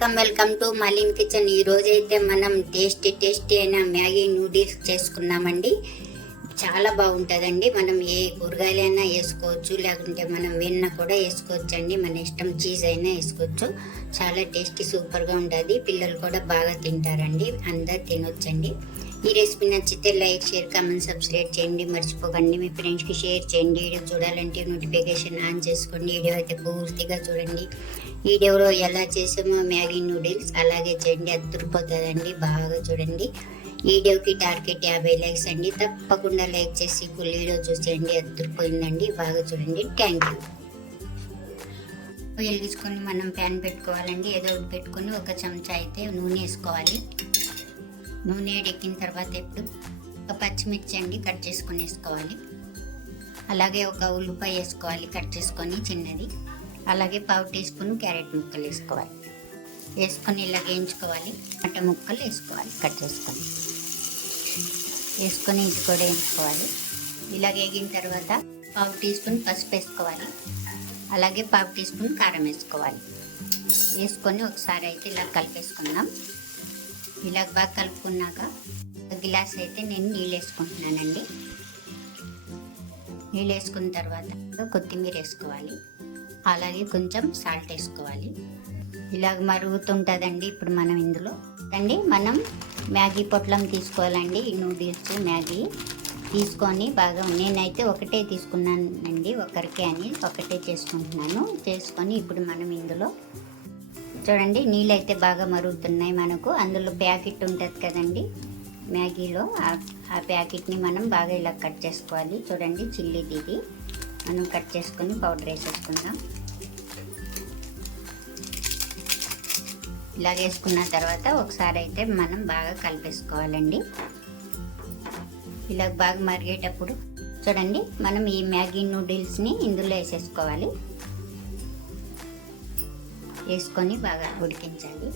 Welcome welcome to Malin kitchen. ఈ అయితే మనం టేస్టీ టేస్టీ అయిన మ్యాగీ నూడిల్స్ చేసుకున్నామండి చాలా బాగుంటుందండి. మనం ఏ కూరగాయలైనా వేసుకోవచ్చు లేకుంటే మనం వెన్న కూడా వేసుకోవచ్చు అండి మన ఇష్టం చీజ్ అయినా వేసుకోవచ్చు. చాలా టేస్టీ సూపర్గా ఉంటుంది. పిల్లలు కూడా బాగా తింటారండి. అందరు తినొచ్చండి. ఈ రెసిపీ నచ్చితే లైక్ షేర్ కామెంట్ సబ్స్క్రైబ్ చేయండి. మర్చిపోకండి. మీ ఫ్రెండ్స్కి షేర్ చేయండి. వీడియో చూడాలంటే నోటిఫికేషన్ ఆన్ చేసుకోండి. వీడియో అయితే పూర్తిగా చూడండి. వీడియోలో ఎలా చేసామో మ్యాగీ నూడిల్స్ అలాగే చేయండి. అద్దరిపోతుందండి. బాగా చూడండి. వీడియోకి టార్గెట్ యాభై లైక్స్ అండి. తప్పకుండా లైక్ చేసి ఫుల్ వీడియో చూసేయండి. అద్దరిపోయిందండి. బాగా చూడండి. Thank you. వెలిగించుకొని మనం ప్యాన్ పెట్టుకోవాలండి. ఏదో ఒకటి పెట్టుకొని ఒక చెంచా అయితే నూనె వేసుకోవాలి. నూనె ఎక్కిన తర్వాత ఇప్పుడు ఒక పచ్చిమిర్చి అండి కట్ చేసుకొని వేసుకోవాలి. అలాగే ఒక ఉల్లిపాయ వేసుకోవాలి కట్ చేసుకొని చిన్నది. అలాగే పావు టీ స్పూన్ క్యారెట్ ముక్కలు వేసుకోవాలి. వేసుకొని ఇలా వేయించుకోవాలి. అట్ట ముక్కలు వేసుకోవాలి కట్ చేసుకొని. వేసుకొని ఇది కూడా వేయించుకోవాలి. ఇలా వేగిన తర్వాత పావు టీ స్పూన్ పసుపు వేసుకోవాలి. అలాగే పావు టీ స్పూన్ కారం వేసుకోవాలి. వేసుకొని ఒకసారి అయితే ఇలా కలిపేసుకుందాం. ఇలా బాగా కలుపుకున్నాక ఒక గిలాస్ అయితే నేను నీళ్ళు వేసుకుంటున్నానండి. నీళ్ళు వేసుకున్న తర్వాత కొత్తిమీర వేసుకోవాలి. అలాగే కొంచెం సాల్ట్ వేసుకోవాలి. ఇలాగ మరుగుతుంటుందండి ఇప్పుడు మనం ఇందులో. అండి మనం మ్యాగీ పొట్లం తీసుకోవాలండి. ఈ నూడిల్స్ మ్యాగీ తీసుకొని బాగా నేనైతే ఒకటే తీసుకున్నానండి. ఒకరికే అని ఒకటే చేసుకుంటున్నాను. చేసుకొని ఇప్పుడు మనం ఇందులో చూడండి నీళ్ళు అయితే బాగా మరుగుతున్నాయి మనకు. అందులో ప్యాకెట్ ఉంటుంది కదండి మ్యాగీలో. ఆ ప్యాకెట్ని మనం బాగా ఇలా కట్ చేసుకోవాలి. చూడండి చిల్లీది ఇది. మనం కట్ చేసుకొని పౌడర్ వేసేసుకుందాం. ఇలా వేసుకున్న తర్వాత ఒకసారి అయితే మనం బాగా కలిపేసుకోవాలండి. ఇలా బాగా మరిగేటప్పుడు చూడండి మనం ఈ మ్యాగీ నూడిల్స్ని ఇందులో వేసేసుకోవాలి. వేసుకొని బాగా ఉడికించాలి.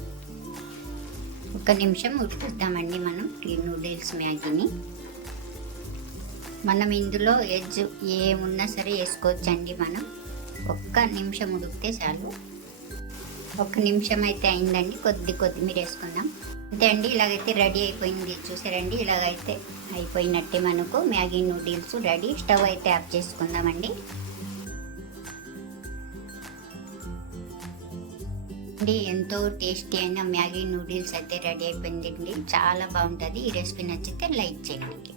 ఒక నిమిషం ఉడికిద్దామండి మనం ఈ నూడిల్స్ మ్యాగీని. మనం ఇందులో ఎజ్ ఏమున్నా సరే వేసుకోవచ్చండి మనం. ఒక్క నిమిషం ఉడికితే చాలు. ఒక్క నిమిషం అయితే అయిందండి. కొద్ది కొద్దిమీర వేసుకుందాం. అంతే అండి ఇలాగైతే రెడీ అయిపోయింది. చూసారండి ఇలాగైతే అయిపోయినట్టే మనకు మ్యాగీ నూడిల్స్ రెడీ. స్టవ్ అయితే ఆఫ్ చేసుకుందామండి. అండి ఎంతో టేస్టీ అయిన మ్యాగీ నూడిల్స్ అయితే రెడీ అయిపోయిందండి. చాలా బాగుంటుంది. ఈ రెసిపీ నచ్చితే లైక్ చేయండి